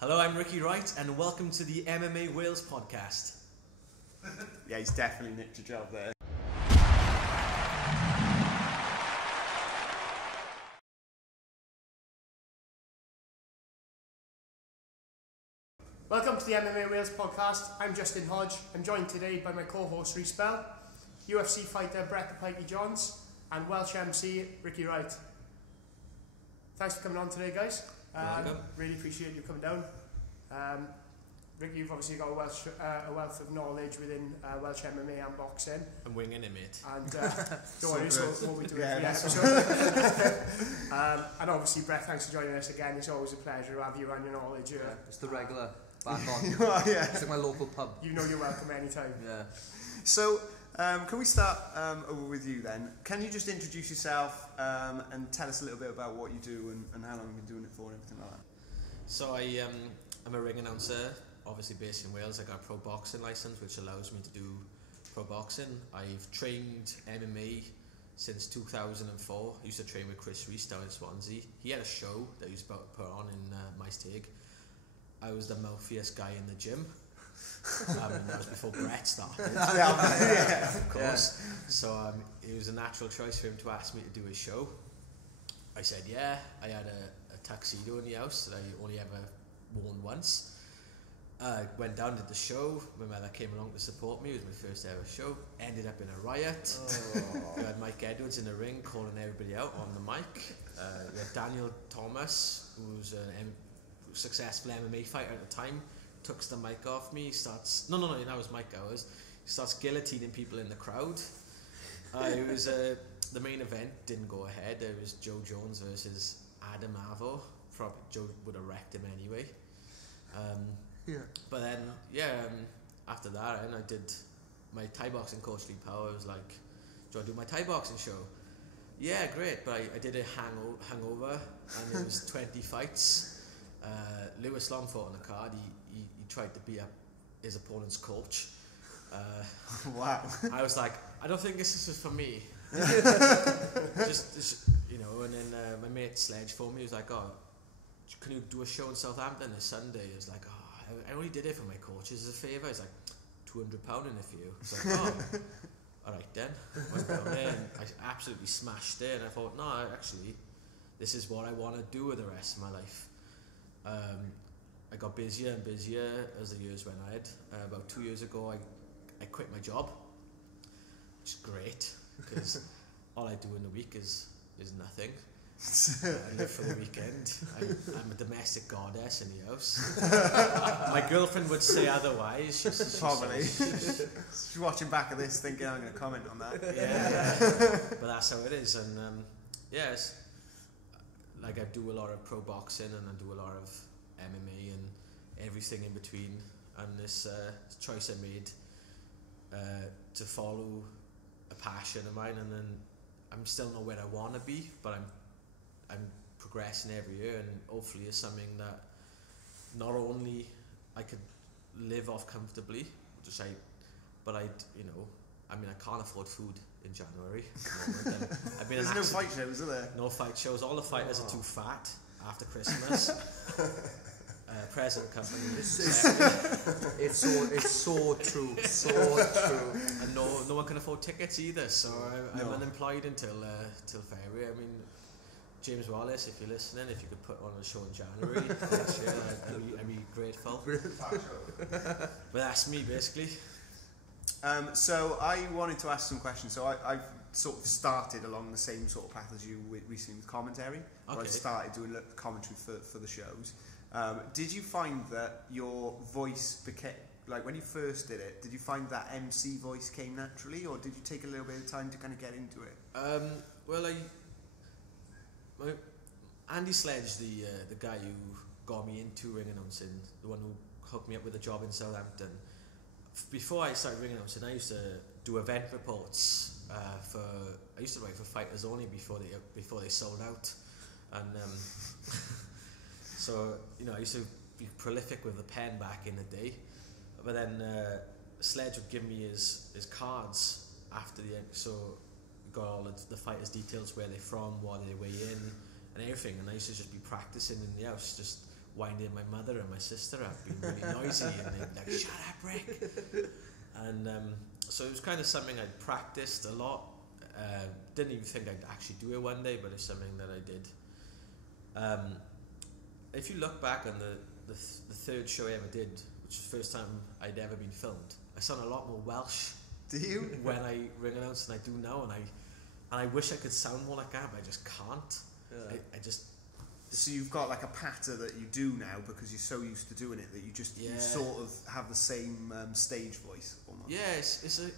Hello, I'm Ricky Wright, and welcome to the MMAW Podcast. Yeah, he's definitely nicked a job there. Welcome to the MMAW Podcast. I'm Justin Hodge. I'm joined today by my co-host Rhys Bell, UFC fighter Brett the Pikey Johns, and Welsh MC Ricky Wright. Thanks for coming on today, guys. Welcome. Really appreciate you coming down. Ricky, you've obviously got a wealth of knowledge within Welsh MMA and boxing. I'm winging it, mate. And don't worry, so what we do Yeah, every episode. And obviously, Brett, thanks for joining us again. It's always a pleasure to have you and your knowledge. It's the regular back on. Oh, yeah. It's like my local pub. You know you're welcome anytime. Yeah. So, can we start over with you then? Can you just introduce yourself and tell us a little bit about what you do and how long you've been doing it for and everything like that? So I'm a ring announcer, obviously based in Wales. I got a pro boxing license, which allows me to do pro boxing. I've trained MMA since 2004. I used to train with Chris Reese down in Swansea. He had a show that he was about to put on in Maesteg. I was the mouthiest guy in the gym. That was before Brett started. Yeah, of course. Yeah. So it was a natural choice for him to ask me to do his show. I said yeah. I had a tuxedo in the house that I only ever worn once. Went down, did the show. My mother came along to support me. It was my first ever show. Ended up in a riot. We had Mike Edwards in the ring calling everybody out on the mic. We had Daniel Thomas, who was a successful MMA fighter at the time, took the mic off me. Starts that was Mike Gowers. He starts guillotining people in the crowd. It was the main event didn't go ahead. It was Joe Jones versus Adam Avo. Probably Joe would have wrecked him anyway. But then after that, and I did my Thai boxing coach Lee Power was like, "Do you want to do my Thai boxing show?" Yeah, great. But I did a hangover, and it was 20 fights. Lewis Long fought on the card. He tried to beat up his opponent's coach. Wow. I was like, I don't think this is for me. just and then my mate Sledge phoned me. He was like, "Oh, can you do a show in Southampton this Sunday?" I was like, "Oh, I only did it for my coaches as a favour." He's like, £200 in it for you. I was like, "Oh, alright then." Went down there and I absolutely smashed it, and I thought, no, actually, this is what I want to do with the rest of my life. I got busier and busier as the years went on. About 2 years ago, I quit my job, which is great because all I do in the week is nothing. I live for the weekend. I'm a domestic goddess in the house. My girlfriend would say otherwise. She's Probably. She's watching back at this thinking I'm going to comment on that. Yeah. But that's how it is. And yes, like I do a lot of pro boxing and I do a lot of MMA and everything in between. And this choice I made to follow a passion of mine, and then I'm still not where I want to be, but I'm progressing every year, and hopefully it's something that not only I could live off comfortably, but I can't afford food in January. There's no fight shows, are there? No fight shows. All the fighters are too fat after Christmas. Present company. It's so true. So true. And no one can afford tickets either, so I'm unemployed until February. I mean, James Wallace, if you're listening, if you could put on a show in January next year, I'd be grateful. But that's me, basically. So I wanted to ask some questions. So I've sort of started along the same sort of path as you recently with commentary. Okay. I started doing commentary for the shows. Did you find that your voice became, like when you first did it, did you find that MC voice came naturally, or did you take a little bit of time to kind of get into it? Andy Sledge, the guy who got me into ring announcing, the one who hooked me up with a job in Southampton. Before I started ring announcing, I used to do event reports I used to write for Fighters Only before they sold out, and so I used to be prolific with the pen back in the day. But then Sledge would give me his cards after the end, so got all the fighters' details, where they're from, what they weigh in, and everything. And I used to just be practicing in the house, just winding my mother and my sister up, being really noisy, and they'd be like, "Shut up, Rick!" And so it was kind of something I'd practiced a lot. Didn't even think I'd actually do it one day, but it's something that I did. If you look back on the third show I ever did, which was the first time I'd ever been filmed, I sound a lot more Welsh. Do you? When I ring announce than I do now, and I wish I could sound more like that, but I just can't. Yeah. I just. So you've got like a patter that you do now because you're so used to doing it that you just you sort of have the same stage voice almost. Yeah, it's a,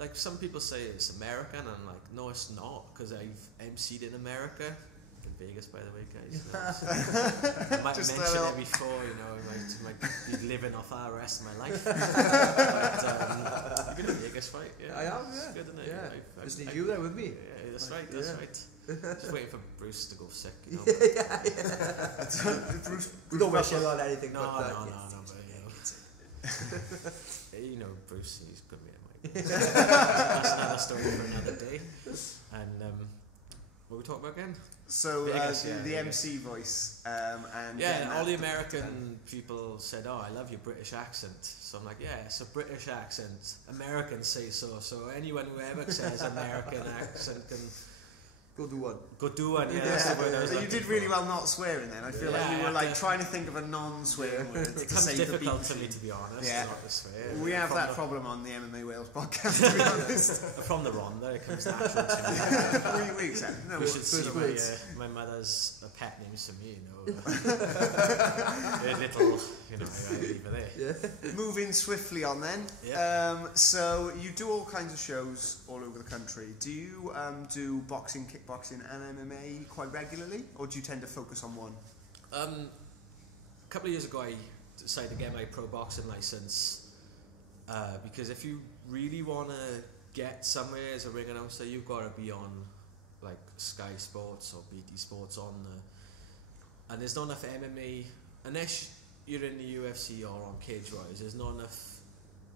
like some people say it's American, and I'm like, no, it's not, because I've MC'd in America. In Vegas, by the way, guys. I might have mentioned it before, you know, I might be living off that the rest of my life. But, you've been to Vegas, right? Yeah, I am, it's yeah. good, isn't it? Yeah. Just need you there with me. Yeah, that's right, that's right. Just waiting for Bruce to go sick, you know. Bruce We don't wish you on anything. No, but, but you know, Bruce, he's good mate. That's another story for another day. And what were we talking about again? So Vegas, the MC voice and all the American people said, "Oh, I love your British accent." So I'm like, "Yeah, it's a British accent. Americans say so. So anyone who ever says American accent can go do one. Go do one. Yeah, that's the word I was So you looking did really well not swearing then. I feel like you were like trying to think of a non-swearing word. It becomes difficult to me, to be honest. Yeah. Not to swear. We have that problem on the MMA Wales podcast, to be honest. From the Rhonda, it comes natural to me. we accept. No, we should see my mother's pet names for me, you know. A little, you know, I leave it there. Yeah. Moving swiftly on then. Yeah. So you do all kinds of shows all over the country. Do you do boxing, kickboxing and MMA quite regularly, or do you tend to focus on one? A couple of years ago I decided to get my pro boxing license because if you really want to get somewhere as a ring announcer, you've got to be on like Sky Sports or BT Sports and there's not enough MMA unless you're in the UFC or on Cage Warriors. There's not enough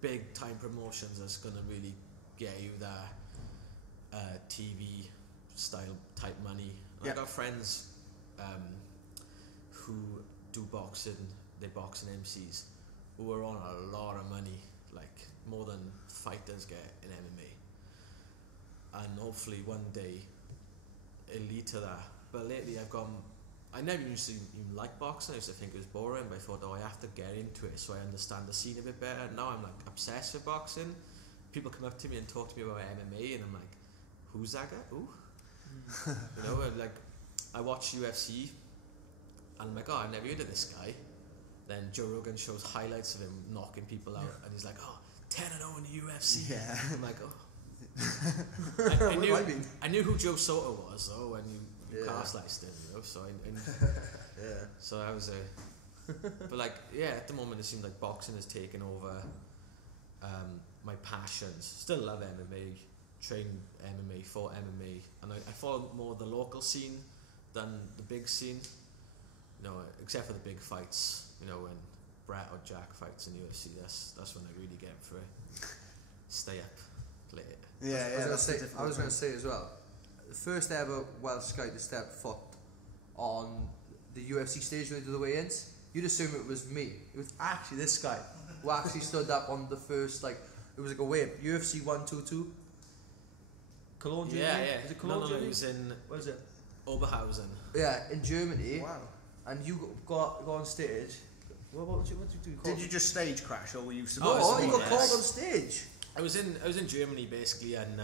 big time promotions that's going to really get you that TV style type money. I've got friends who do boxing, they're boxing MCs who are on a lot of money, like more than fighters get in MMA, and hopefully one day it'll lead to that. But lately I never used to even like boxing. I used to think it was boring, but I thought, I have to get into it so I understand the scene a bit better. Now I'm like obsessed with boxing. People come up to me and talk to me about MMA and I'm like, who's that guy? Ooh. You know, like I watch UFC and I'm like, I've never heard of this guy. Then Joe Rogan shows highlights of him knocking people out and he's like, 10-0 in the UFC. Yeah. I'm like, I knew who Joe Soto was though when you cast licensed him, you know, so so I was but like at the moment it seems like boxing has taken over my passions. Still love MMA, train MMA, fought MMA, and I follow more the local scene than the big scene, you know, except for the big fights, you know, when Brett or Jack fights in UFC, that's when I really get for it. Stay up late. I was going to say as well, the first ever Welsh guy to step foot on the UFC stage when they do the weigh-ins, you'd assume it was me. It was actually this guy who actually stood up on the first, like, it was like a weigh-in, UFC 122. Cologne, Germany? Yeah. Is it Cologne, no, Germany? it was in What is it? Oberhausen. Yeah, in Germany. Wow. And you go on stage. What did you do? Did you just stage crash, or were you supposed Oh, to you be got there? called on stage. I was in Germany basically, and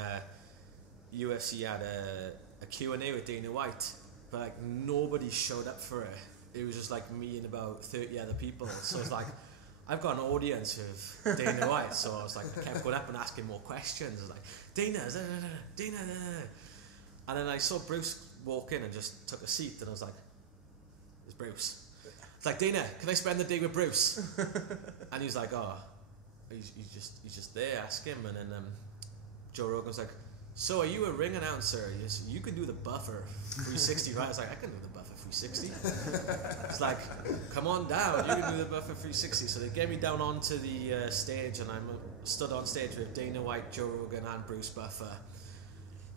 UFC had a Q&A with Dana White, but like nobody showed up for it. It was just like me and about 30 other people. So it's like I've got an audience of Dana White, so I was like, I kept going up and asking more questions. I was like, Dana, and then I saw Bruce walk in and just took a seat, and I was like, it's Bruce. It's like, Dana, can I spend the day with Bruce? And he was like, he's just there, ask him. And then Joe Rogan was like, so are you a ring announcer? You can do the buffer 360, right? I was like, I can do the buffer 360. It's like, come on down, you can do the buffer 360. So they get me down onto the stage, and I'm stood on stage with Dana White, Joe Rogan, and Bruce Buffer.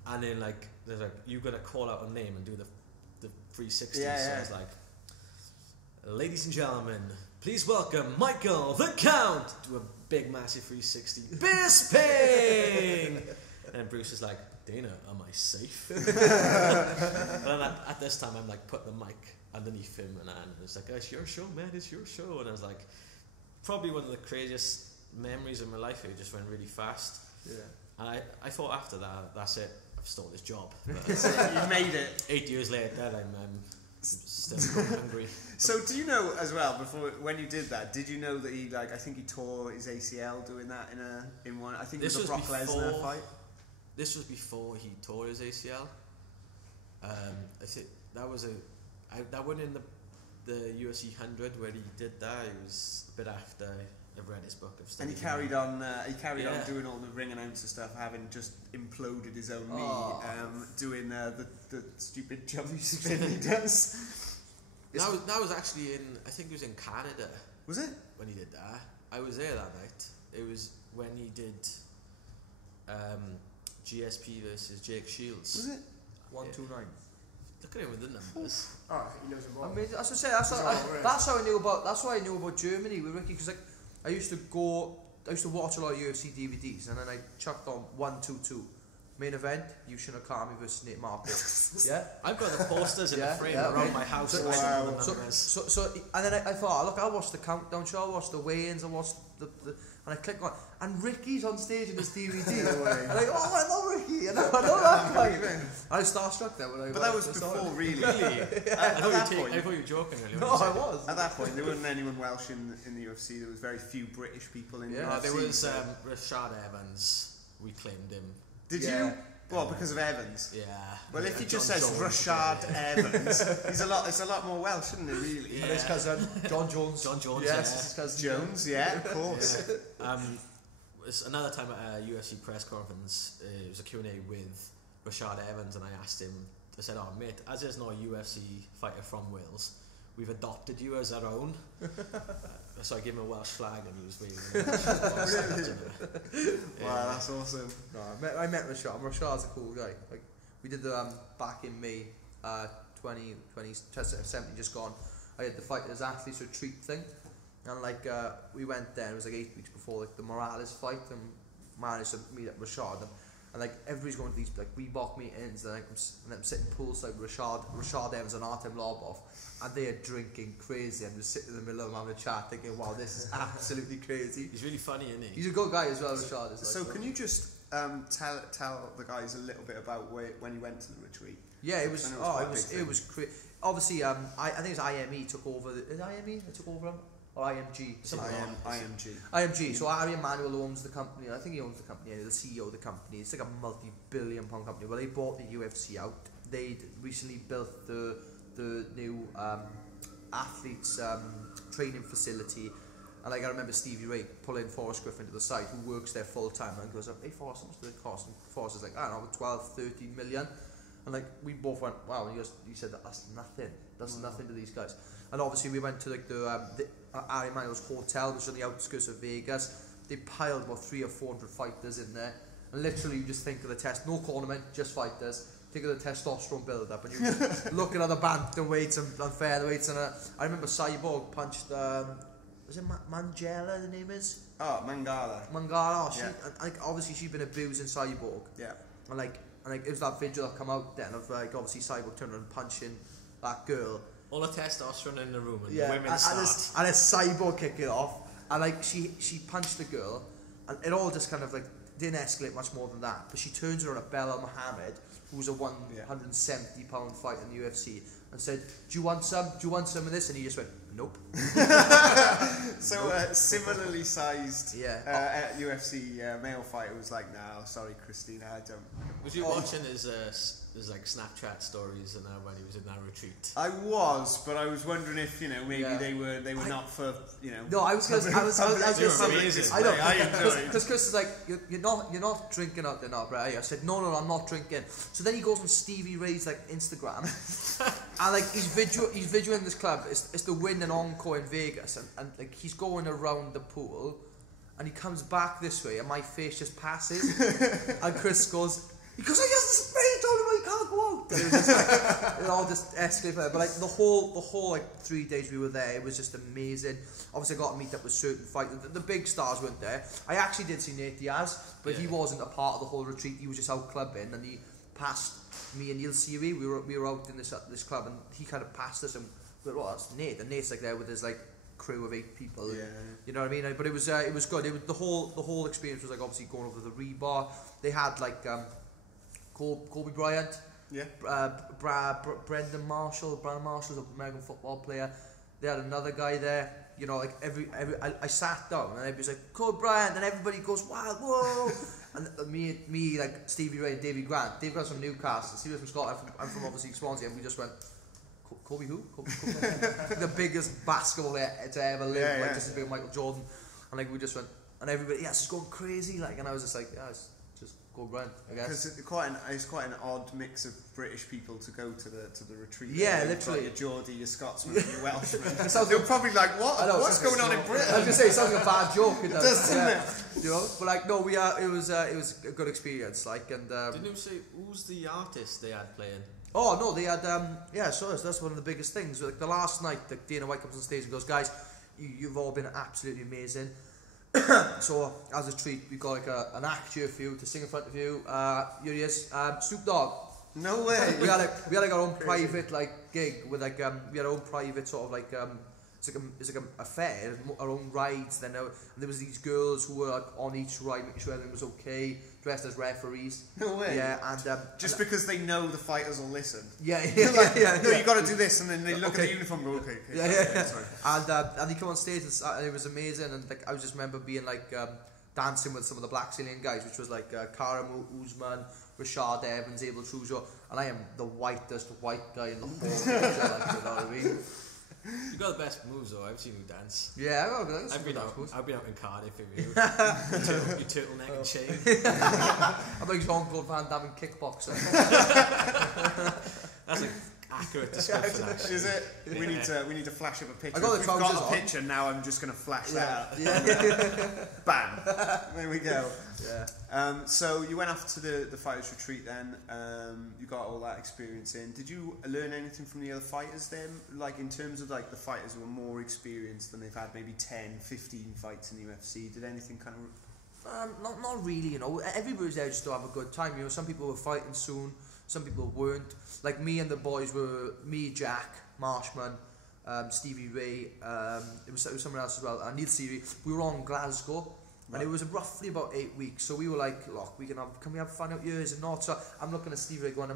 And then like, they're like, you're gonna call out a name and do the 360. So I was like, Ladies and gentlemen, please welcome Michael the Count to a big massive 360 Bisping! And Bruce is like, Dana, am I safe? And then at this time I'm like putting the mic underneath him and it's like, it's your show, man, it's your show. And I was like, probably one of the craziest memories of my life. It just went really fast. Yeah. And I thought after that, that's it, I've stole this job. But You made it. 8 years later, I'm still hungry. So do you know as well, before when you did that, did you know that he I think he tore his ACL doing that in one, I think it was a Brock Lesnar fight? This was before he tore his ACL. I think that was that went in the UFC 100 where he did that. It was a bit after I've read his book of stuff. And he carried on doing all the ring announcer stuff, having just imploded his own knee, doing the stupid jumpy spin he does. That was actually I think it was in Canada. Was it? When he did that. I was there that night. It was when he did GSP versus Jake Shields. Was it? 129. Look at him with the numbers. Oh, he knows them all. I mean, as I say, that's how I knew about. That's why I knew about Germany with Ricky, because I used to watch a lot of UFC DVDs, and then I chucked on 122 main event, Yushin Okami versus Nate Marquardt. Yeah, I've got the posters in the frame around my house. So and then I thought, look, I'll watch the countdown show, I'll watch the weigh-ins, I'll watch the and I click on, and Ricky's on stage in this DVD. And I go, oh, I know Ricky, and I know that guy. I was starstruck there when I. But that was before, really. I thought you were joking earlier. No, I was. At that point, there wasn't anyone Welsh in the UFC. There was very few British people in the UFC. There was Rashad Evans. We claimed him. Did you? Well, because of Evans. Yeah. Well, if he just says Rashad Evans, it's a lot more Welsh, isn't it? Really. Yeah. And his cousin John Jones. John Jones. Yes, his cousin Jones. Yeah, of course. Yeah. It's another time at a UFC press conference. It was a Q&A with Rashad Evans, and I asked him. I said, "Oh, mate, as there's no UFC fighter from Wales, we've adopted you as our own." So I gave him a Welsh flag, and he was waving. Wow, that's awesome. No, I met Rashad. Rashad's a cool guy. Like, we did the back in May 2017, just gone. I had the Fighters Athletes Retreat thing, and we went there. It was 8 weeks before the Morales fight, and managed to meet up Rashad. And everybody's going to these Reebok meetings, and I'm sitting poolside with Rashad Evans and Artem Lobov, and they are drinking crazy. I'm just sitting in the middle of them having a chat, thinking, "Wow, this is absolutely crazy." He's really funny, isn't he? He's a good guy as well, Rashad. So can you just tell the guys a little bit about when you went to the retreat? Yeah, it was crazy. Obviously, I think it's IME took over. Is it IME that took over him? Or IMG? IMG. So Ari Emanuel owns the company. I think he owns the company. The CEO of the company. It's like a multi-billion-pound company. Well, they bought the UFC out. They recently built the new athletes training facility. And I remember Stevie Ray pulling Forrest Griffin to the side, who works there full time, and goes, "Hey Forrest, how much does it cost?" And Forrest is like, "I don't know, 12, 13 million." And we both went, "Wow!" And he said, "That's nothing. That's nothing to these guys." And obviously we went to the Ari Emanuel's hotel, which is on the outskirts of Vegas. They piled about 300 or 400 fighters in there, and literally you just think of the test, no cornermen, just fighters. Think of the testosterone build up, and you're just looking at the bantamweights and featherweights. And I remember Cyborg punched. Was it Mangala? The name is. Oh, Mangala. Mangala. Obviously she'd been abusing Cyborg. Yeah. And it was that video that come out then of obviously Cyborg turning and punching that girl. All the testosterone in the room, and the women start. And a Cyborg kick it off, and she punched the girl, and it all just kind of didn't escalate much more than that. But she turns around at Belal Muhammad, who's a 170-pound fighter in the UFC, and said, "Do you want some? Do you want some of this?" And he just went, "Nope." So similarly sized UFC male fighter was like, "No, sorry, Christina, I don't." Was you watching his Snapchat stories and when he was in that retreat? I was, but I was wondering if maybe they were not for No, I was amazing. I know. I enjoyed. Because Chris is like, you're not drinking out there now, right? I said no, I'm not drinking. So then he goes on Stevie Ray's Instagram, and he's videoing this club. It's the Win and Encore in Vegas, and he's going around the pool, and he comes back this way, and my face just passes, and Chris goes. Because I just told him I can't I'll go out. And it was just like, it all just escalated. But like the whole like 3 days we were there, it was just amazing. Obviously I got to meet up with certain fighters. The big stars weren't there. I actually did see Nate Diaz, but he wasn't a part of the whole retreat. He was just out clubbing, and he passed me and Neil Seary. We were out in this club, and he kind of passed us, and we were like, oh, that's Nate. And Nate's like there with his like crew of 8 people. Yeah. You know what I mean? But it was good. The whole experience was like obviously going over the rebar. They had like Kobe Bryant. Yeah. Brandon Marshall's an American football player. They had another guy there. You know, like I sat down and everybody's like, Kobe Bryant, and everybody goes, wow, whoa. And me, like Stevie Ray and Davy Grant. Davy Grant's from Newcastle, Stevie from Scotland, I'm from obviously Swansea, and we just went, Kobe who? Kobe. The biggest basketball player to ever live, like just as big as Michael Jordan. And like we just went, and everybody, it's just going crazy, like, and I was just like, yeah, it's just Kobe Bryant, I guess. Because it's quite an odd mix of British people to go to the retreat. Yeah, You've literally. got your Geordie, your Scotsman, and your Welshman. They're probably like, what's going on in Britain? I was gonna say, it sounds like a bad joke. It does, doesn't it? You know, but like no, it was a good experience. Like, and didn't you say who's the artist they had playing? oh no, they had so that's one of the biggest things. Like the last night, like Dana White comes on stage and goes, guys, you've all been absolutely amazing. So as a treat, we got like an act here for you to sing in front of you. Here he is, Snoop Dogg. No way. we had like our own private like gig with like we had our own private sort of like it's like a fair, our own rides. Then and there was these girls who were like on each ride, making sure everything was okay, dressed as referees. No way. Yeah, and just because they know the fighters will listen. Yeah, No, you got to do this, and then they look at the uniform and go, okay. Sorry. And he came on stage and it was amazing. And like I just remember being like dancing with some of the Black Cillian guys, which was like Karam Usman, Rashad Evans, Abel Trujo, and I am the whitest white guy in the whole picture, like, you know what I mean? You got the best moves though. I've seen you dance. Yeah, I've been out in Cardiff with you. Your turtleneck and chain. I'm like Jean-Claude Van Damme in kickboxer. That's an accurate description. Actually. Is it? Yeah. We need to flash up a picture. I got the trousers We've got a on. picture now. I'm just going to flash that. Yeah. Bam. There we go. Yeah. So you went off to the Fighters Retreat then. You got all that experience in. Did you learn anything from the other fighters then? Like in terms of like the fighters who were more experienced than they've had maybe 10, 15 fights in the UFC. Did anything kind of... Not really, you know. Everybody's there just to have a good time. You know, some people were fighting soon, some people weren't. Like me and the boys were Jack, Marshman, Stevie Ray. It was someone else as well. Neil Seary. We were on Glasgow, and it was roughly about 8 weeks. So we were like, look, can we have fun out here? Is it not? So I'm looking at Stevie Ray going.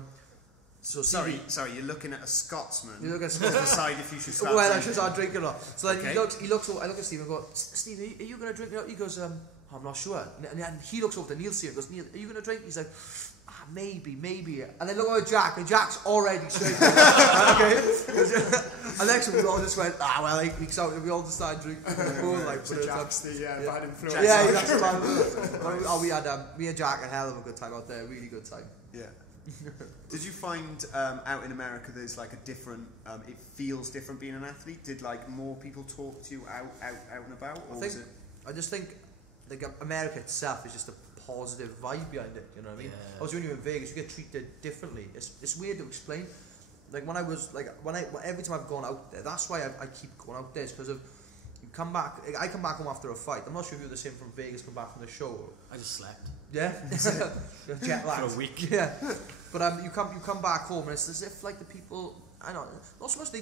So sorry, you're looking at a Scotsman. You're looking at to decide if you should start. Well, drinking. I should start drinking or not. So then Okay. he looks over. I look at Steve and go, Steve, are you going to drink? He goes, I'm not sure. And he looks over to Neil Seary and goes, Neil, are you going to drink? He's like, maybe. And then look over at Jack, and Jack's already straight. Okay. And next we all just went, well, 8 weeks out, and we all just started drinking. So Jack's the bad influence. Yeah, that's the bad. We had me and Jack a hell of a good time out there, really good time. Yeah. Did you find out in America there's like a different, it feels different being an athlete? Did like more people talk to you out and about? Or I just think like America itself is just a positive vibe behind it, you know what I mean? Yeah. Obviously when you're in Vegas you get treated differently. It's weird to explain. Like when I was like every time I've gone out there, that's why I keep going out there, because of you come back. I come back home after a fight. I'm not sure if you're the same from Vegas. Come back from the show. I just slept. Yeah, you're jet lagged for a week. Yeah, but you come back home and it's as if like the people, I don't know, not so much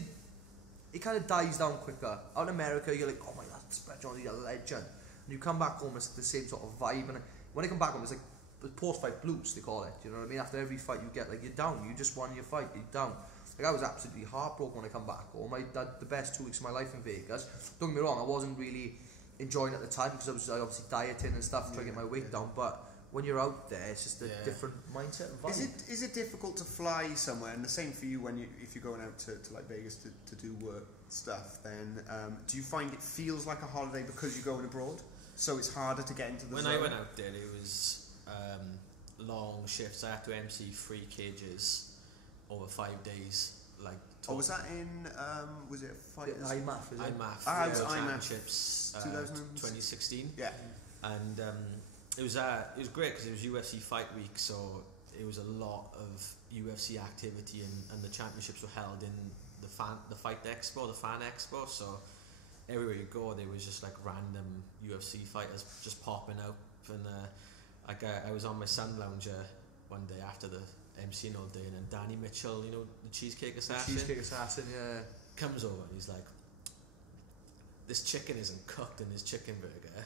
it kind of dies down quicker. Out in America you're like, oh my god, Brett Johnson, you're a legend. And you come back home, it's the same sort of vibe. And when I come back home, it's like the post-fight blues, they call it. You know what I mean? After every fight, you get like, you're down. You just won your fight. You're down. Like I was absolutely heartbroken when I come back home. I had the best 2 weeks of my life in Vegas. Don't get me wrong, I wasn't really enjoying it at the time because I was obviously dieting and stuff, trying to get my weight down. But when you're out there, it's just a different mindset and vibe. Is it difficult to fly somewhere? And the same for you if you're going out to like Vegas to do work stuff. Then do you find it feels like a holiday because you're going abroad? So it's harder to get into the zone? When I went out there, it was long shifts. I had to MC 3 cages over 5 days. Like was that in was it Fighters? IMAF, is it? IMAF. It was IMAF. Championships 2016. Yeah. And it was great because it was UFC Fight Week, so it was a lot of UFC activity, and the championships were held in the Fight Expo, the Fan Expo. So everywhere you go, there was just like random UFC fighters just popping up. And I was on my Sun Lounger one day after the MCing all day, and then Danny Mitchell, you know, the Cheesecake Assassin. The Cheesecake Assassin, yeah. Comes over and he's like, this chicken isn't cooked in his chicken burger.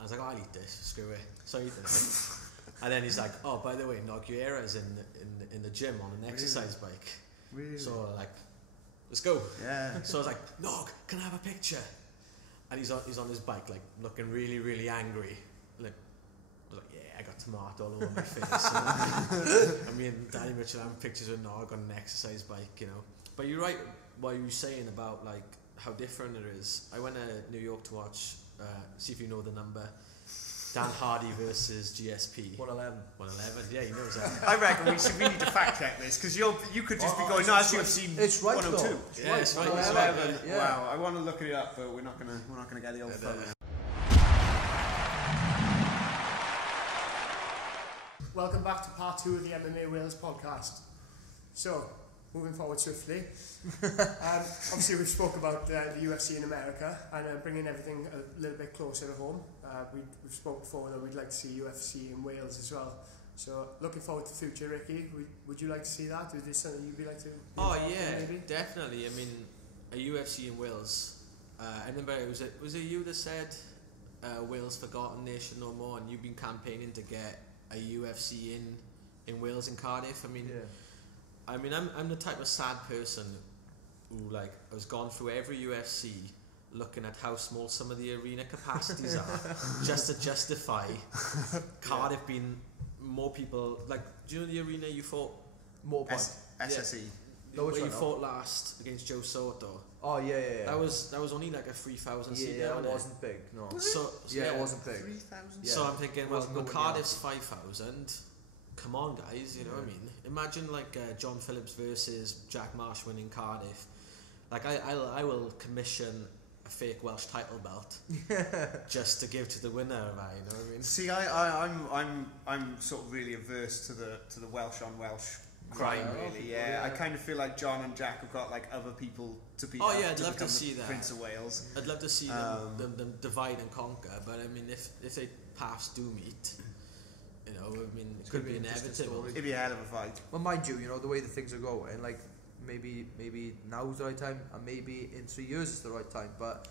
I was like, oh, I'll eat this, screw it. So I eat it. And then he's like, oh, by the way, Nogueira's in the gym on an exercise bike. Really? So like, let's go. Yeah. So I was like, Nog, can I have a picture? And he's on his bike, like looking really, really angry. Like, I was like, yeah, I got tomato all over my face. And me and Danny Mitchell having pictures with Nog on an exercise bike, you know. But you're right, what you were saying about like how different it is. I went to New York to watch, see if you know the number, Dan Hardy versus GSP. 111. 111, yeah, he knows that. I reckon we need to fact check this, because you could just be going, no, it's UFC It's right 102. though. Yeah, it's right. 111. Yeah. Wow, I want to look it up, but we're not gonna get the old phone. Welcome back to part 2 of the MMA Wales podcast. So, moving forward swiftly, obviously we spoke about the UFC in America and bringing everything a little bit closer to home. We've spoke before that we'd like to see UFC in Wales as well. So, looking forward to the future, Ricky. Would you like to see that? Is this something you'd be like to? Oh yeah, maybe? definitely. I mean, a UFC in Wales. I remember was it you that said Wales forgotten nation no more, and you've been campaigning to get a UFC in Wales, in Cardiff. I mean, yeah. I mean, I'm the type of sad person who like has gone through every UFC looking at how small some of the arena capacities are just to justify Cardiff being more people. Like, do you know the arena you fought? More points. SSE. No, where which you one? fought last against Joe Soto. Oh yeah. That was only like a 3,000 seat. Yeah, there, it wasn't big. No. So Yeah, it wasn't big. 3,000? Yeah. So I'm thinking, well, Wasn't nowhere Cardiff's 5,000. Come on, guys, you know what I mean? Imagine like John Phillips versus Jack Marsh winning Cardiff. Like I will commission a fake Welsh title belt just to give to the winner of that. You know what I mean? See, I'm sort of really averse to the Welsh on Welsh crime. Really, yeah. I kind of feel like John and Jack have got like other people to beat. Oh up yeah, I'd love to become see the that. Prince of Wales. I'd love to see them divide and conquer. But I mean, if they paths do meet, you know, I mean, it could be inevitable. It'd be a hell of a fight. Well, mind you, the way the things are going, like maybe now's the right time, and maybe in 3 years is the right time. But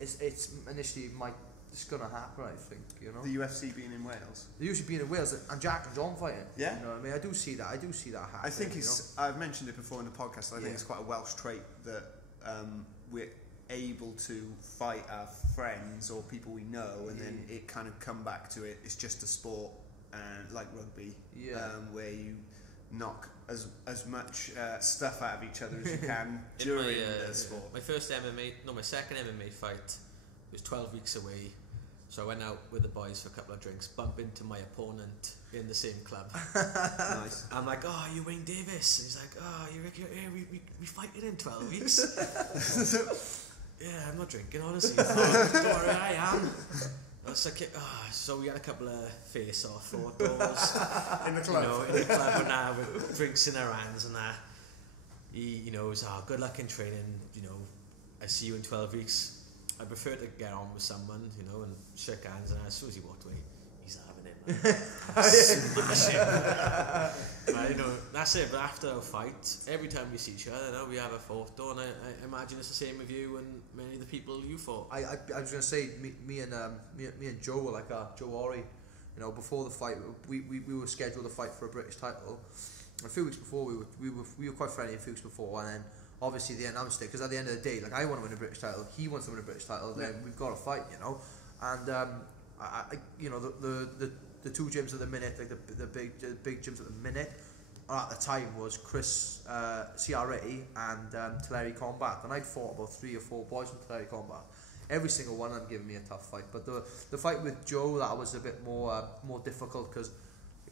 it's initially it's gonna happen, I think. The UFC being in Wales. The UFC being in Wales and Jack and John fighting. Yeah. You know what I mean? I do see that happening. I think I've mentioned it before in the podcast. I think it's quite a Welsh trait that we're able to fight our friends or people we know, and then it kind of come back to it. It's just a sport, and like rugby, where you knock as much stuff out of each other as you can during the sport. My second MMA fight was 12 weeks away. So I went out with the boys for a couple of drinks, bump into my opponent in the same club. Nice. I'm like, oh, you Wayne Davis? And he's like, oh, you Ricky? Yeah, we fighting in 12 weeks. Yeah, I'm not drinking, honestly. Oh, don't worry, I am. So we had a couple of face-off outdoors In the club. in the club and that, with drinks in our hands and that. He was, good luck in training. I see you in 12 weeks. I prefer to get on with someone, and shake hands. And as soon as he walked away, he's having it, man. Smash it. But, that's it. But after our fight, every time we see each other, we have a photo. And I imagine it's the same with you and many of the people you fought. I was gonna say me and Joe were like Joe Ori. Before the fight, we were scheduled to fight for a British title. A few weeks before, we were quite friendly. A few weeks before, and then obviously they announced it because at the end of the day, like, I want to win a British title, he wants to win a British title, then we've got to fight, And the two gyms at the minute, like the big gyms at the minute, at the time was Chris CRA and Tulare Combat, and I'd fought about 3 or 4 boys from Tulare Combat. Every single one of them giving me a tough fight, but the fight with Joe, that was a bit more difficult because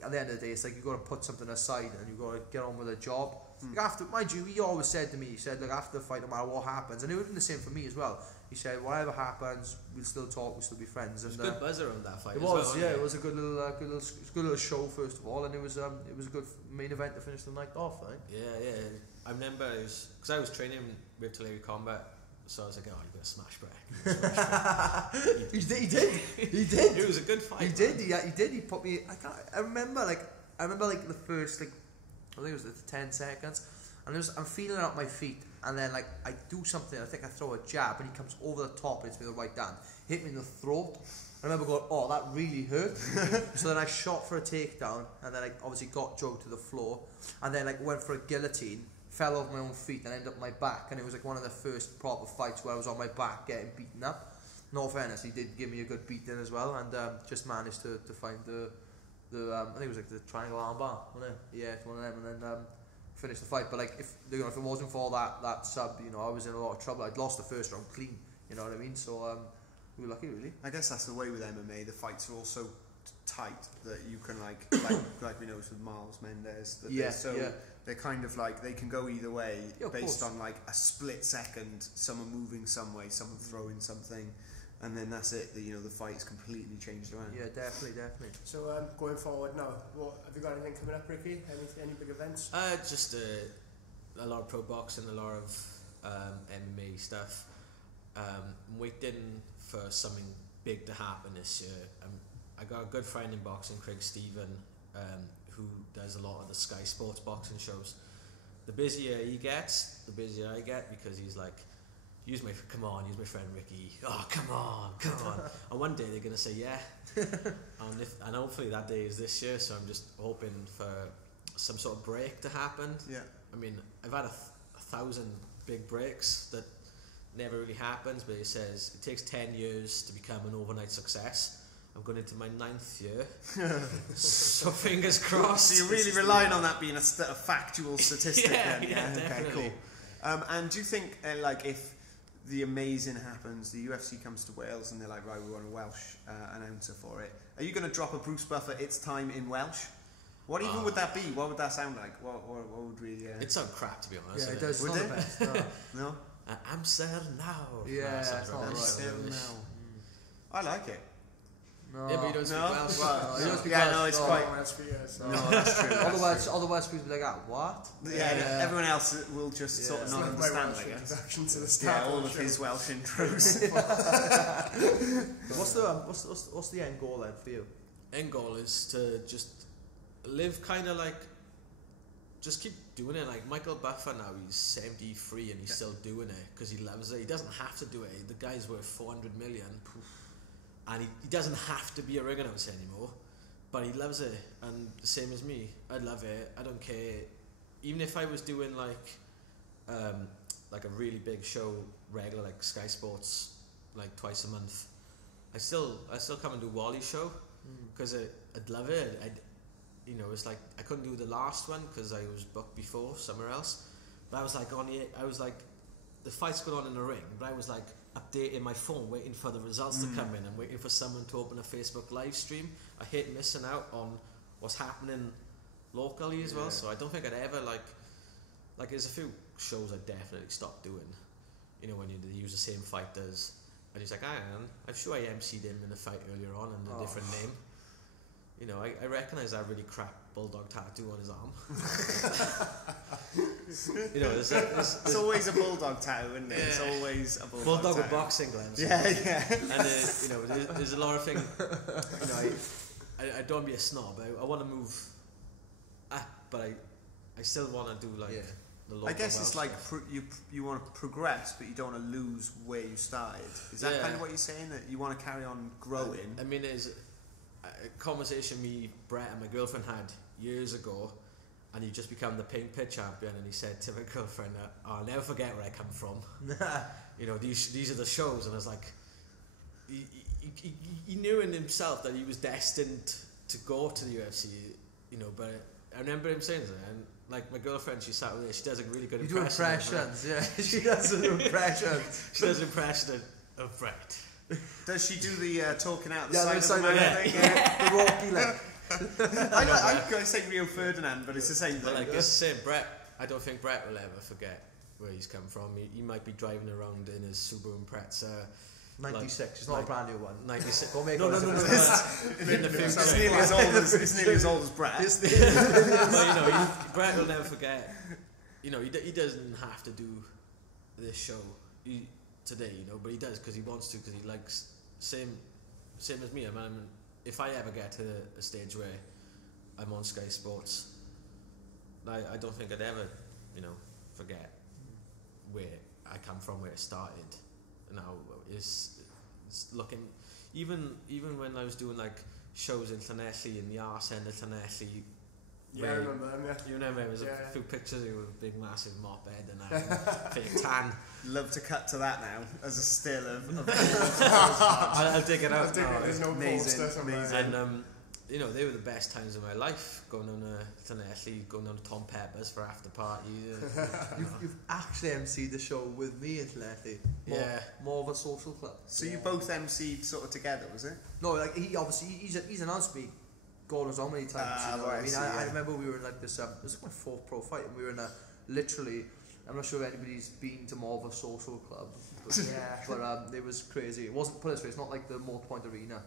at the end of the day, it's like you've got to put something aside and you've got to get on with a job. Like after, mind you, he always said to me, he said, like, after the fight, no matter what happens, and it would have been the same for me as well. he said, whatever happens, we'll still talk, we'll still be friends. And it was a good buzz around that fight. It was, yeah. It was a good little show first of all, and it was a good main event to finish the night off. I think. Yeah. I remember because I was training with Tulare Combat, so I was like, oh, you're gonna smash Brett. He did. It was a good fight. He did. He put me. I remember the first I think it was the 10 seconds, and I'm feeling out my feet, and then like I do something. I think I throw a jab, and he comes over the top and hits me with the right hand, hit me in the throat. I remember going, oh, that really hurt. So then I shot for a takedown, and then I obviously got Joe to the floor, and then like went for a guillotine. Fell off my own feet and ended up on my back, and it was like one of the first proper fights where I was on my back getting beaten up. No fairness, he did give me a good beating as well, and just managed to find the I think it was like the triangle armbar, wasn't it? Yeah, it's one of them, and then finish if it wasn't for that sub, I was in a lot of trouble. I'd lost the first round clean, you know what I mean? So we were lucky, really. I guess that's the way with MMA. The fights are also tight that you can like we noticed with Miles Mendes. That they're kind of like they can go either way based on like a split second. Someone moving some way, someone throwing something. And then that's it. The fight's completely changed around. Yeah, definitely. So going forward now, have you got anything coming up, Ricky? Any big events? Just a lot of pro boxing, a lot of MMA stuff. I'm waiting for something big to happen this year. I got a good friend in boxing, Craig Stephen, who does a lot of the Sky Sports boxing shows. The busier he gets, the busier I get, because he's like, use my friend Ricky. Oh, come on. And one day they're going to say yeah. and hopefully that day is this year, so I'm just hoping for some sort of break to happen. Yeah. I mean, I've had 1,000 big breaks that never really happens, but it says it takes 10 years to become an overnight success. I'm going into my 9th year, so fingers crossed. So you're really relying on that being a factual statistic then? Yeah, Okay, definitely. cool. And do you think, if the amazing happens, the UFC comes to Wales and they're like, right, we want a Welsh announcer for it, are you going to drop a Bruce Buffer "It's Time" in Welsh? What even would that be? What would that sound like? What would we... It sounds crap, to be honest. Yeah, it does. Would not it? the best. No. No? I'm sad now. Yeah, it's not right. Now. I like it. No. Yeah, but you don't speak Welsh. Well, you don't speak yeah, Welsh. no, it's No. quite... No, that's true. All the Welsh people be like, what? Yeah, everyone else will just sort of not understand, I guess. Introduction to the start. Yeah, all of his Welsh intros. What's the end goal then for you? End goal is to just live kind of like, just keep doing it. Like Michael Buffer now, he's 73 and he's still doing it because he loves it. He doesn't have to do it. The guy's worth 400 million. And he doesn't have to be a ring announcer anymore, but he loves it, and the same as me. I love it. I don't care, even if I was doing like a really big show regular, like Sky Sports, like twice a month. I still come and do Wally's show because I'd love it. It's like I couldn't do the last one because I was booked before somewhere else, but I was like the fight's going on in the ring, but I was like updating my phone, waiting for the results to come in and waiting for someone to open a Facebook live stream. I hate missing out on what's happening locally as well, so I don't think I'd ever like there's a few shows I definitely stopped doing, when you use the same fighters and he's like, I'm sure I MC'd him in a fight earlier on in a different name. I recognise that really crap bulldog tattoo on his arm. It's always a bulldog tattoo, isn't it? Yeah. It's always a bulldog with boxing gloves. Yeah. And there's a lot of things. I don't want to be a snob. I want to move up, but I still want to do the local. I guess it's like you want to progress, but you don't want to lose where you started. Is that kind of what you're saying? That you want to carry on growing? I mean, it's a conversation me, Brett, and my girlfriend had years ago, and he just become the pink pit champion, and he said to my girlfriend, I'll never forget where I come from. These are the shows, and I was like, he knew in himself that he was destined to go to the UFC, but I remember him saying that, and like my girlfriend, she sat with it, she does a really good impression. You do impressions, yeah. She does impressions. She does impression of Brett. Does she do the talking out the side of the mouth thing? Yeah. The Rocky leg. I'm going to say Rio Ferdinand, but it's the same thing. But it's the same. Brett, I don't think Brett will ever forget where he's come from. He might be driving around in his Subaru Impreza. 96. It's not a brand new one. 96. Don't make no. it. It's nearly as old as Brett. But Brett will never forget. He doesn't have to do this show today, but he does because he wants to, because he likes same as me. If I ever get to a stage where I'm on Sky Sports, I don't think I'd ever, forget where I come from, where it started. Now it's looking, even when I was doing like shows in Llanelli, in the arse end of Llanelli. Yeah, I remember them, yeah. You remember, there was a few pictures of you with a big massive mop head and fake tan. Love to cut to that now as a still of I'll dig it out now. There's no poster somewhere. And they were the best times of my life, going on to Llanelli, going on to Tom Pepper's for after party. You've actually emceed the show with me in Ledley. More of a social club. So you both emceed sort of together, was it? No, like he's announced me God knows how many times. I remember we were in like this. It was like my 4th pro fight, and we were in a literally. I'm not sure if anybody's been to more of a social club, but it was crazy. It wasn't, put it this way, it's not like the Moat Point Arena.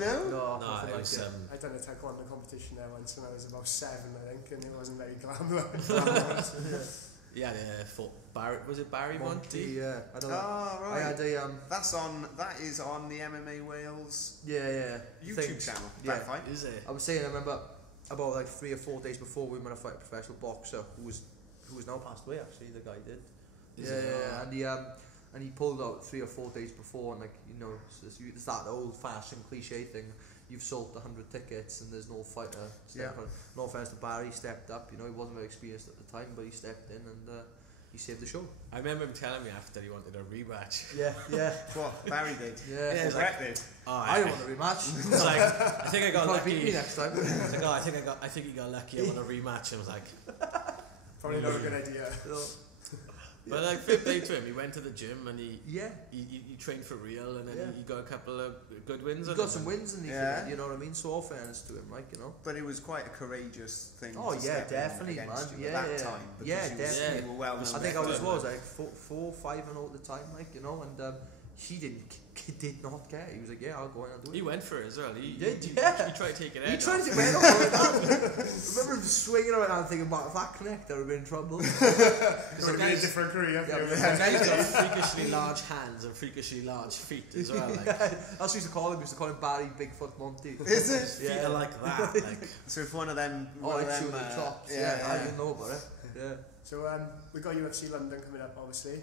No, it was. I done a taekwondo competition there once when I was about 7, I think, and it wasn't very glamorous. Yeah, fought Barry. Was it Barry Monty? Yeah, I don't know. Oh, right. I had a That is on the MMA Wales. YouTube channel. Yeah, that fight. Is it? I was saying, I remember about like 3 or 4 days before we were going to fight a professional boxer who was now passed away. Actually, the guy did. And he pulled out 3 or 4 days before, and it's that old-fashioned cliche thing. You've sold 100 tickets and there's no fighter. No offense to Barry, stepped up. He wasn't very experienced at the time, but he stepped in and he saved the show. I remember him telling me after he wanted a rematch. Yeah. What Barry did? Yeah. Brett did. I don't want a rematch. It's like, I think I got lucky. Beat me next time. It's like, I think he got lucky. I want a rematch. I was like, probably not a good idea. But like, fair play to him. He went to the gym and he trained for real, and then he got a couple of good wins. He got some wins, and you know what I mean. So all fairness to him, But it was quite a courageous thing. Oh to yeah, step definitely, in man. At that time, Definitely. You were well. I think I was like 4, 5 and 0 at the time, and he did not care. He was like, I'll go in and do it. He went for it as well. He tried to take it out. He tried to take it out. I remember him swinging around and thinking, if that connect, I would have been in trouble. It would have been a different career. He's got freakishly large hands and freakishly large feet as well. That's what we used to call him. We used to call him Barry Bigfoot Monty. Is it? Feet are like that. So if one of them... chops. I didn't know about it. Yeah. So we got UFC London coming up, obviously.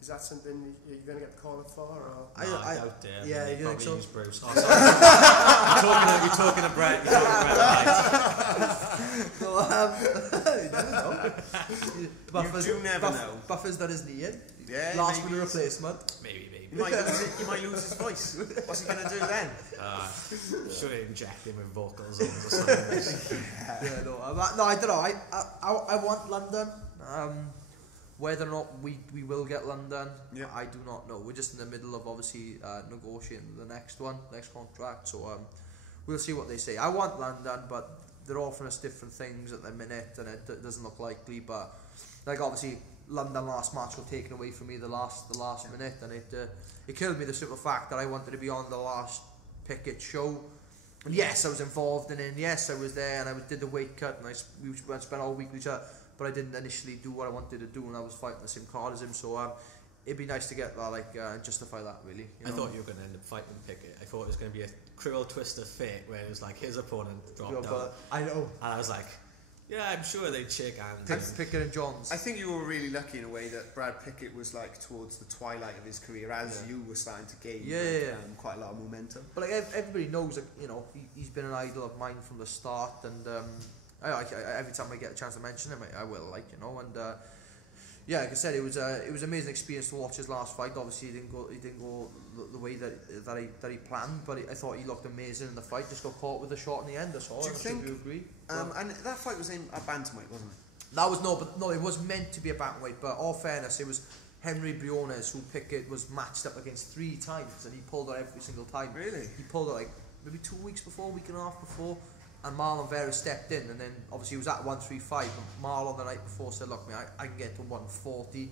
Is that something you're going to get the call up for? Or? I doubt it. Yeah, you think so? Bruce. Oh, sorry. you're talking to Brett. You're talking to Brett. You never know. Buffer's done his knee in. Yeah, last minute replacement. Maybe. He might lose his voice. What's he going to do then? Should I inject him with vocals or something? I don't know. I want London. Whether or not we will get London, I do not know. We're just in the middle of obviously negotiating the next contract. So we'll see what they say. I want London, but they're offering us different things at the minute, and it doesn't look likely. But like obviously, London last match got taken away from me the last minute, and it killed me, the simple fact that I wanted to be on the last Pickett show. And yes, I was involved in it. And yes, I was there, and I did the weight cut, and we spent all week with each other. But I didn't initially do what I wanted to do, and I was fighting the same card as him. So it'd be nice to get that, justify that really. I thought you were going to end up fighting Pickett. I thought it was going to be a cruel twist of fate where it was like his opponent dropped out. I know. And I was like, I'm sure they'd shake hands. Pickett and Johns. I think you were really lucky in a way that Brad Pickett was like towards the twilight of his career as you were starting to gain quite a lot of momentum. But like everybody knows that he's been an idol of mine from the start, and every time I get a chance to mention him, I will, like I said, it was an amazing experience to watch his last fight. Obviously, he didn't go the way that he planned, but I thought he looked amazing in the fight. Just got caught with a shot in the end. That's all. Do you think? You agree? And that fight was in a bantamweight, wasn't it? That was no, it was meant to be a bantamweight. But all fairness, it was Henry Briones who Pickett was matched up against 3 times, and he pulled out every single time. Really? He pulled out like maybe 2 weeks before, week and a half before. and Marlon Vera stepped in, and then obviously he was at 135, and Marlon the night before said, look, mate, I can get to 140,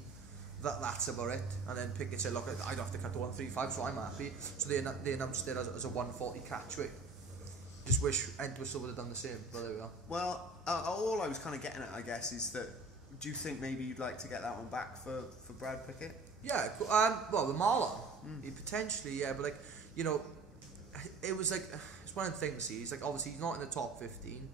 that's about it. And then Pickett said, look, I'd have to cut to 135, so I'm happy. So they announced it as a 140 catch weight. Just wish Entwistle would have done the same, but there we are. Well, all I was kind of getting at, I guess, is that, do you think maybe you'd like to get that one back for Brad Pickett? Yeah, well, with Marlon, he potentially, yeah, but like, you know, it was like, it's one of the things, he's like, obviously he's not in the top 15.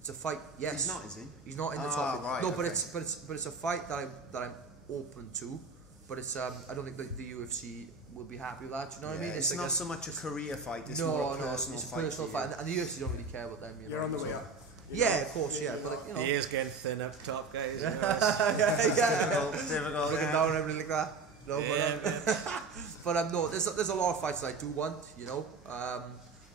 It's a fight, yes. He's not, is he? He's not in the top 15. Right, no, okay. but it's a fight that I'm open to, but it's I don't think the UFC will be happy with that. Do you know what I mean? It's like not so much a career fight. It's no, more a personal it's a personal fight, and the UFC don't really care about them. You're on the way up. Yeah, of course, yeah, but like, you know, He is getting thin up top, guys. You know, difficult. looking down and everything like that. No, but no, there's a lot of fights that I do want. You know, a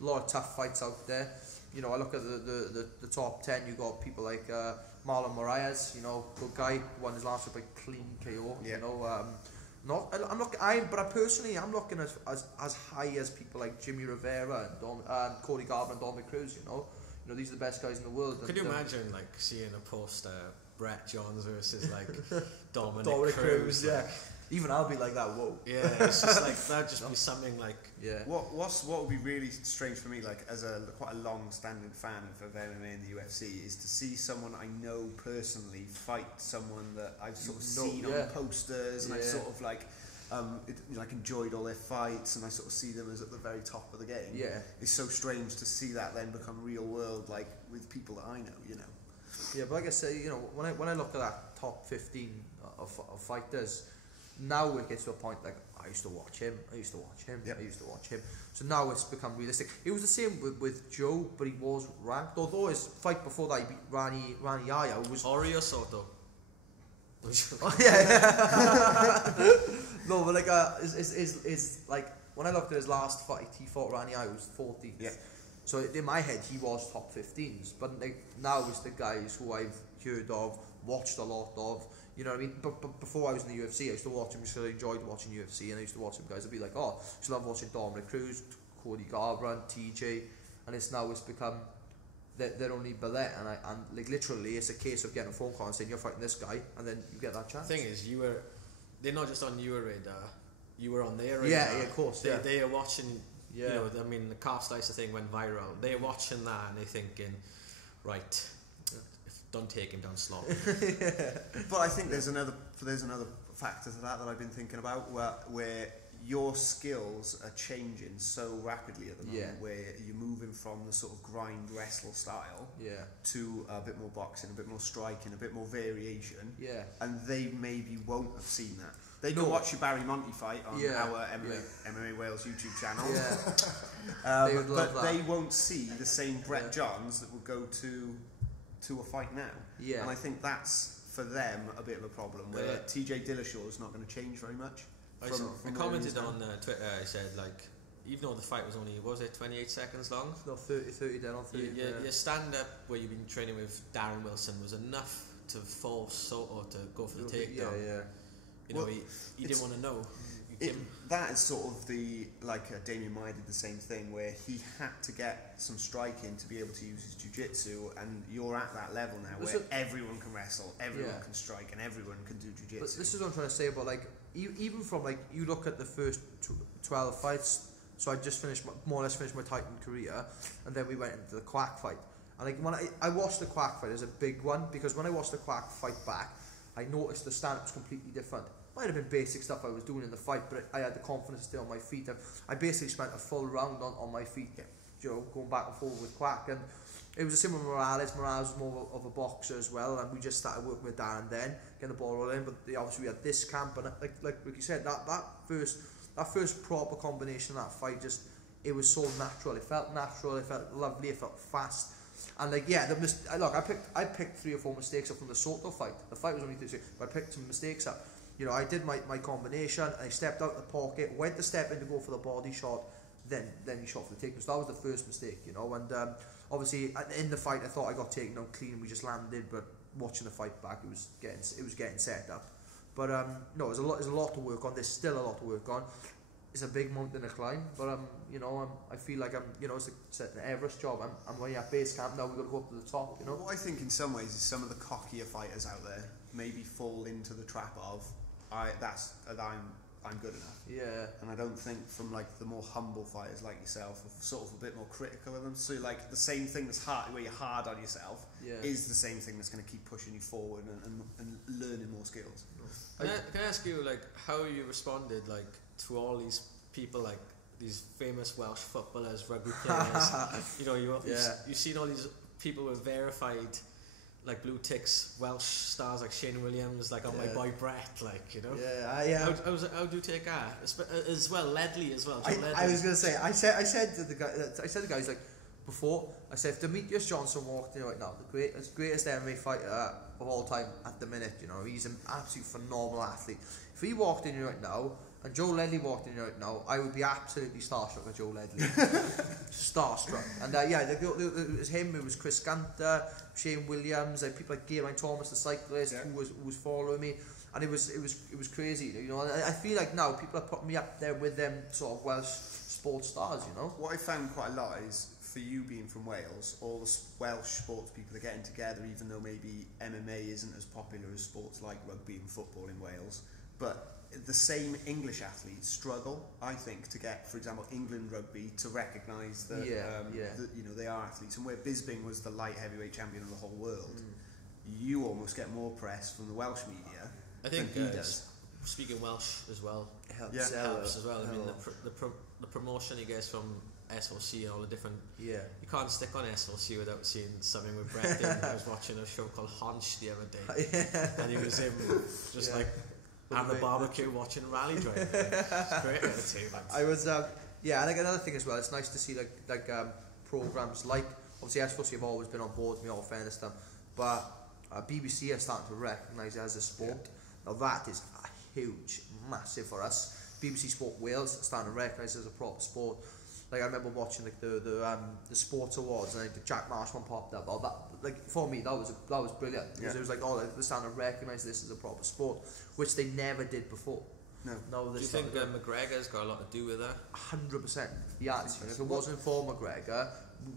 lot of tough fights out there. You know, I look at the top 10. You got people like Marlon Moraes. You know, good guy. Won his last fight by clean KO. Yeah. You know, I'm personally looking as high as people like Jimmy Rivera and Cody Garber and Dominic Cruz. You know, these are the best guys in the world. Could you imagine like seeing a poster Brett Johns versus like Dominic Cruz? Yeah. Even I'll be like that. Whoa. Yeah, it's just like that'd just be something like. Yeah. What would be really strange for me, like as quite a long-standing fan of MMA and the UFC, is to see someone I know personally fight someone that I've sort of seen on posters, and I sort of like enjoyed all their fights, and I sort of see them as at the very top of the game. Yeah. It's so strange to see that then become real world, like with people that I know. You know. Yeah, but like I say, you know, when I look at that top 15 of fighters. Now it gets to a point like I used to watch him. So now it's become realistic. It was the same with Joe, but he was ranked. Although his fight before that, he beat Rani Yaya was Oreo Soto. Oh, yeah. No, but like is like when I looked at his last fight, he fought Rani Yaya, who was 14th. Yeah. So in my head, he was top 15s. But like now it's the guys who I've heard of, watched a lot of. You know what I mean? But before I was in the UFC, I used to watch him because I enjoyed watching UFC, and I used to watch some guys. I'd be like, oh, I used to love watching Dominic Cruz, Cody Garbrandt, TJ, and it's become they're only Ballet, and like literally, it's a case of getting a phone call and saying you're fighting this guy, and then you get that chance. The thing is, they're not just on your radar, you were on their radar. Yeah, of course. They are watching. Yeah. You know, I mean, the calf slicer thing went viral. They're watching that and they're thinking, right. Don't take him down slow. But I think there's another factor to that I've been thinking about where your skills are changing so rapidly at the moment, where you're moving from the sort of grind wrestle style to a bit more boxing, a bit more striking, a bit more variation. Yeah. And they maybe won't have seen that. They can watch your Barry Monty fight on our MMA Wales YouTube channel. Yeah. They would love but that. they won't see the same Brett Johns that will go to a fight now. Yeah. And I think that's for them a bit of a problem where TJ Dillashaw is not going to change very much. I commented on Twitter, I said like, even though the fight was only, what was it, 28 seconds long? No, 30 down on 30. Your stand up where you've been training with Darren Wilson was enough to force Soto to go for the takedown. Yeah. You know, he didn't want to know. That is sort of Damian Maia did the same thing, where he had to get some striking to be able to use his jiu-jitsu, and you're at that level now where everyone can wrestle, everyone can strike, and everyone can do jiu-jitsu. But this is what I'm trying to say about, like, even from, like, you look at the first 12 fights, so I just more or less finished my Titan career, and then we went into the Quack fight. And like when I watched the Quack fight as a big one, because when I watched the Quack fight back, I noticed the stand-up was completely different. Might have been basic stuff I was doing in the fight, but I had the confidence to stay on my feet. And I basically spent a full round on my feet, you know, going back and forth with Quack. And it was a similar Morales. Morales was more of a boxer as well, and we just started working with Darren then, getting the ball rolling. But obviously we had this camp, and like Ricky said, that first proper combination of that fight, just it was so natural. It felt natural. It felt lovely. It felt fast. And like I picked 3 or 4 mistakes up from the Soto fight. The fight was only 3, but I picked some mistakes up. You know, I did my combination. I stepped out of the pocket, went to step in to go for the body shot, then he shot for the takedown. So that was the first mistake, you know. And obviously in the fight, I thought I got taken out clean. We just landed, but watching the fight back, it was getting set up. But no, there's a lot to work on. There's still a lot to work on. it's a big mountain to climb, but you know, I feel like it's an Everest job. I'm already at base camp now. We've got to go up to the top. You know. What I think in some ways is some of the cockier fighters out there maybe fall into the trap of I'm good enough. Yeah. And I don't think from like the more humble fighters like yourself are sort of a bit more critical of them. So like the same thing that's hard, where you're hard on yourself, is the same thing that's going to keep pushing you forward and learning more skills. Can I ask you like how you responded like to all these people, like these famous Welsh footballers, rugby players? You know, you've seen all these people with verified like blue ticks, Welsh stars like Shane Williams, like on my boy Brett, like, you know. How do you take that? As well, Ledley as well. I was gonna say, I said to the guys like before, I said if Demetrius Johnson walked in right now, the greatest MMA fighter of all time at the minute, you know, he's an absolute phenomenal athlete. If he walked in right now, and Joe Ledley walked in right now, I would be absolutely starstruck with Joe Ledley. Starstruck. And it was him, it was Chris Gunter, Shane Williams, people like Geraint Thomas, the cyclist, who was following me. And it was crazy, you know. And I feel like now people are putting me up there with them sort of Welsh sports stars, you know. What I found quite a lot is, for you being from Wales, all the Welsh sports people are getting together, even though maybe MMA isn't as popular as sports like rugby and football in Wales. But the same English athletes struggle, I think, to get, for example, England rugby to recognise that you know, they are athletes. And where Bisping was the light heavyweight champion of the whole world, you almost get more press from the Welsh media than he does. Speaking Welsh as well, helps as well. I mean, the promotion he gets from SLC and all the different... You can't stick on SLC without seeing something with Brett in. I was watching a show called Honch the other day, and he was just like on the barbecue watching rally driving. It's great entertainment. I was and like another thing as well, it's nice to see like programs like, obviously SLC have always been on board with me, all fairness to them, but BBC are starting to recognise it as a sport. Now that is huge, massive for us. BBC Sport Wales starting to recognise it as a proper sport. Like I remember watching like the sports awards, and like the Jack Marsh one popped up. Like for me, that was brilliant. It was like, they're starting to recognise this as a proper sport, which they never did before. No. Do you think McGregor's got a lot to do with that? 100%. Yeah, if it wasn't for McGregor,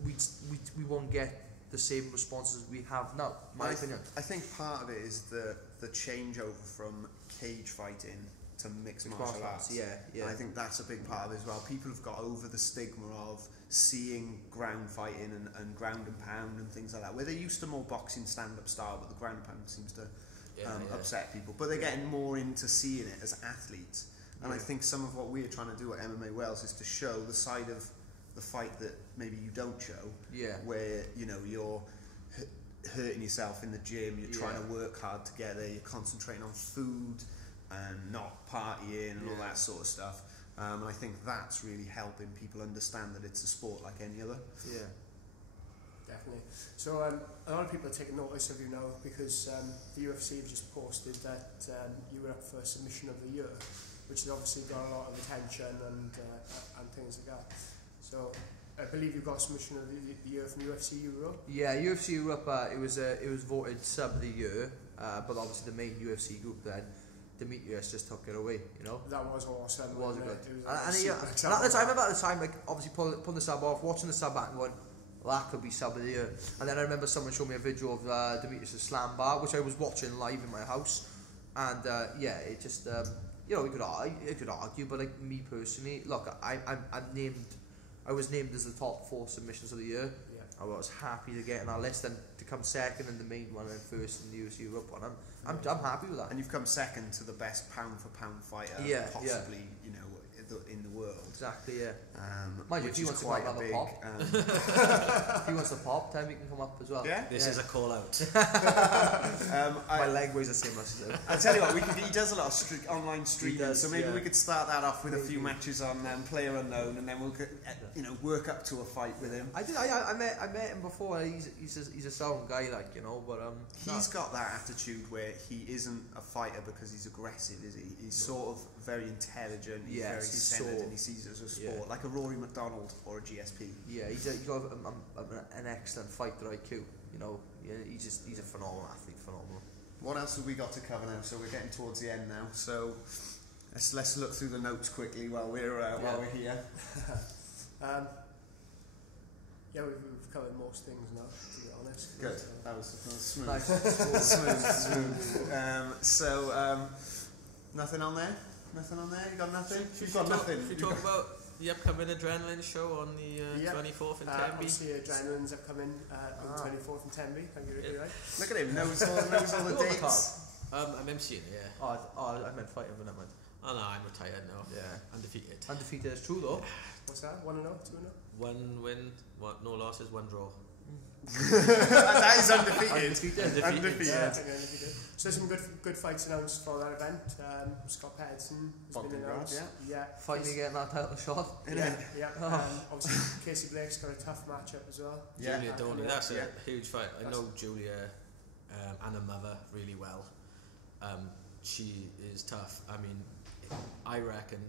we won't get the same responses we have now. My opinion. I think part of it is the changeover from cage fighting to mixed martial arts. Yeah. And I think that's a big part of it as well. People have got over the stigma of seeing ground fighting and ground and pound and things like that, where they're used to more boxing stand-up style, but the ground and pound seems to upset people. But they're getting more into seeing it as athletes. And I think some of what we're trying to do at MMA Wales is to show the side of the fight that maybe you don't show, where, you know, you're hurting yourself in the gym, you're trying to work hard together, you're concentrating on food and not partying and all that sort of stuff. And I think that's really helping people understand that it's a sport like any other. Yeah, definitely. So a lot of people are taking notice of you now because the UFC have just posted that you were up for Submission of the Year, which has obviously got a lot of attention and things like that. So I believe you got Submission of the Year from UFC Europe. Yeah, UFC Europe. It was voted Sub of the Year, but obviously the main UFC group then, Demetrius just took it away, you know. That was awesome. It was good. And at the time, I remember at the time, like obviously pulling the sub off, watching the sub back and going, well, that could be Sub of the Year. And then I remember someone showed me a video of Demetrius' slam bar, which I was watching live in my house. And it just, you know, you could argue, but like me personally, look, I was named as the top 4 submissions of the year. Yeah. I was happy to get in our list and to come second in the main one and first in the UFC Europe one. I'm happy with that. And you've come second to the best pound for pound fighter possibly, you know, in the world. Exactly, yeah. Mind you, if he wants to come up, if he wants to pop, then we can come up as well. Yeah? This is a call out. My leg weighs the same as his. I tell you what, he does a lot of online streaming, so maybe we could start that off with a few matches on Player Unknown, and then we'll work up to a fight with him. I met him before. He's a sound guy, like, you know, but he's got that attitude where he isn't a fighter because he's aggressive, is he? He's sort of very intelligent. He's very centered, and he sees it as a sport, like a Rory McDonald or a GSP. Yeah, he's got an excellent fighter IQ. You know, he's a phenomenal athlete, phenomenal. What else have we got to cover now? So we're getting towards the end now. So Let's look through the notes quickly while we're here. Yeah, we've covered most things now, to be honest. Good. That was smooth. Nice. smooth. Nothing on there? Nothing on there? You got nothing? You've got nothing. Should we talk about the upcoming Adrenalin show on the 24th in Tenby? Obviously, Adrenalin's upcoming on the 24th in Tenby. Thank you, Ricky, right? Look at him, knows all the dates. I'm MCing it, yeah. I meant fighting, but never mind. Oh no, I'm retired now. Yeah. Undefeated. Undefeated is true though. What's that? 1-0, 2-0? 1 win, no losses, 1 draw. That is undefeated. Undefeated. Yeah, undefeated. So there's some good fights announced for that event. Scott Pedersen has been announced. Yeah. Finally getting that title shot. Yeah. Obviously, Casey Blake's got a tough matchup as well. Yeah. Julia Doney, that's a huge fight. I That's know Julia and her mother really well. She is tough. I mean, I reckon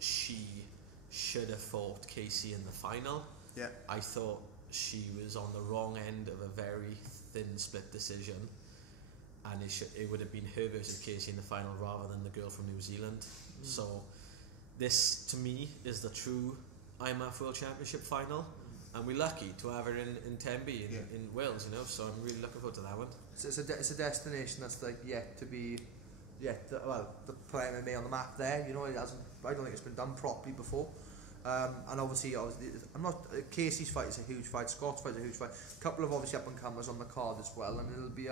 she should have fought Casey in the final. Yeah. I thought she was on the wrong end of a very thin split decision, and it would have been her versus Casey in the final rather than the girl from New Zealand. So this to me is the true IMMAF World Championship final, and we're lucky to have her in Tenby in Wales, you know, so I'm really looking forward to that one. So it's a destination that's like yet to be the play MMA on the map there, you know. It hasn't, I don't think it's been done properly before. And obviously, Casey's fight is a huge fight, Scott's fight is a huge fight, a couple of obviously up and comers on the card as well, and it'll be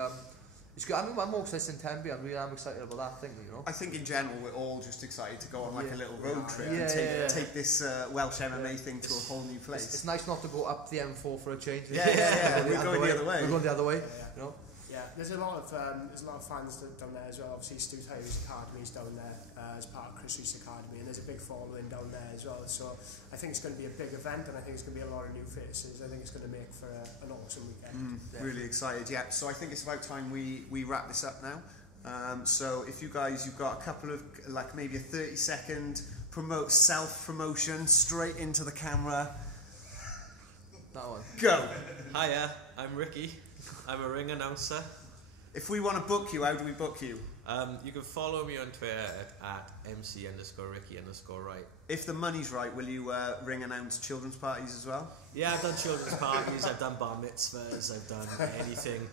it's good. I mean, I'm more excited in Tenby. I'm excited about that thing, you know. I think in general we're all just excited to go on like a little road trip and take this Welsh MMA thing to a whole new place. It's nice not to go up the M4 for a change. Yeah. We're going the other way. We're going the other way, you know. Yeah, there's a lot of fans down there as well. Obviously, Stu Tyler's Academy's down there as part of Chris Reese Academy, and there's a big following down there as well. So I think it's going to be a big event, and I think it's going to be a lot of new faces. I think it's going to make for an awesome weekend. Really excited, yeah. So I think it's about time we wrap this up now. So if you've got a couple of, like maybe a 30-second self-promotion straight into the camera. That one. Go. Hiya, I'm Ricky. I'm a ring announcer. If we want to book you, how do we book you? You can follow me on Twitter at MC_Ricky_Wright. If the money's right, will you ring announce children's parties as well? Yeah, I've done children's parties, I've done bar mitzvahs, I've done anything.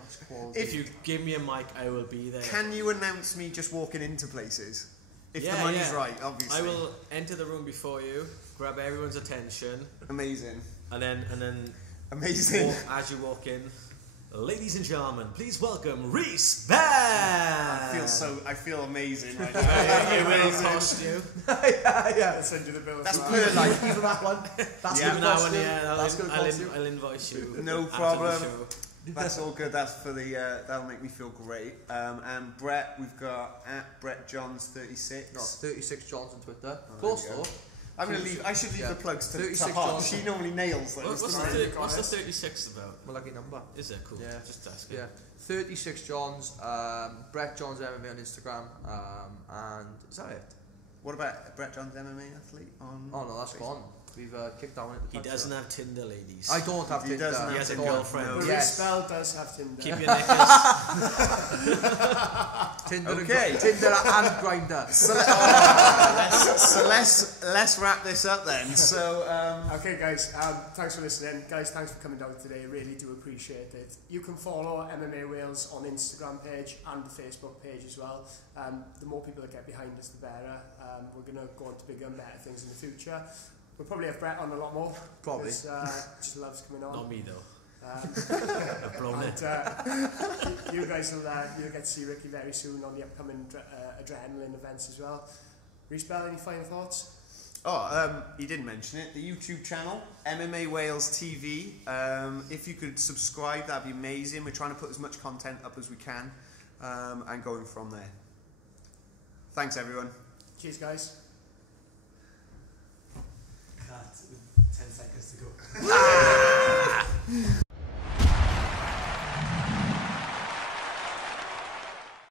If you give me a mic, I will be there. Can you announce me just walking into places? If the money's right, obviously. I will enter the room before you, grab everyone's attention. Amazing. And then amazing. As you walk in, ladies and gentlemen, please welcome Reese Bell. I feel amazing right now. It will cost you. Yeah. I'll send you the bill. That's per like Even that one. That's even that one, yeah. I'll invoice you. No problem. That's all good. That's for the. That'll make me feel great. And Brett, we've got at Brett Johns 36. No, 36 Johns on Twitter. Close though. I'm gonna leave. I should leave the plugs to Hod. Johns. She normally nails those. What's the 36 about? My lucky number. Is it cool? Yeah. Just asking. Yeah. 36 Johns. Brett Johns MMA on Instagram. And is that it? What about Brett Johns MMA athlete on? Oh no, that's gone. We've kicked that one at the He doesn't have Tinder, ladies. I don't have Tinder. He has a girlfriend. But Yes. Spell does have Tinder. Keep your knickers. Tinder, Okay. Tinder and Grindr. So let's wrap this up then. So okay, guys. Thanks for listening, guys. Thanks for coming down today. Really do appreciate it. You can follow MMA Wales on Instagram page and the Facebook page as well. The more people that get behind us, the better. We're gonna go on to bigger and better things in the future. We'll probably have Brett on a lot more. Probably. Just loves coming on. Not me though. I've blown it. You guys will you'll get to see Ricky very soon on the upcoming Adrenalin events as well. Reese Bell, any final thoughts? he didn't mention it. The YouTube channel, MMA Wales TV. If you could subscribe, that'd be amazing. We're trying to put as much content up as we can, and going from there. Thanks, everyone. Cheers, guys.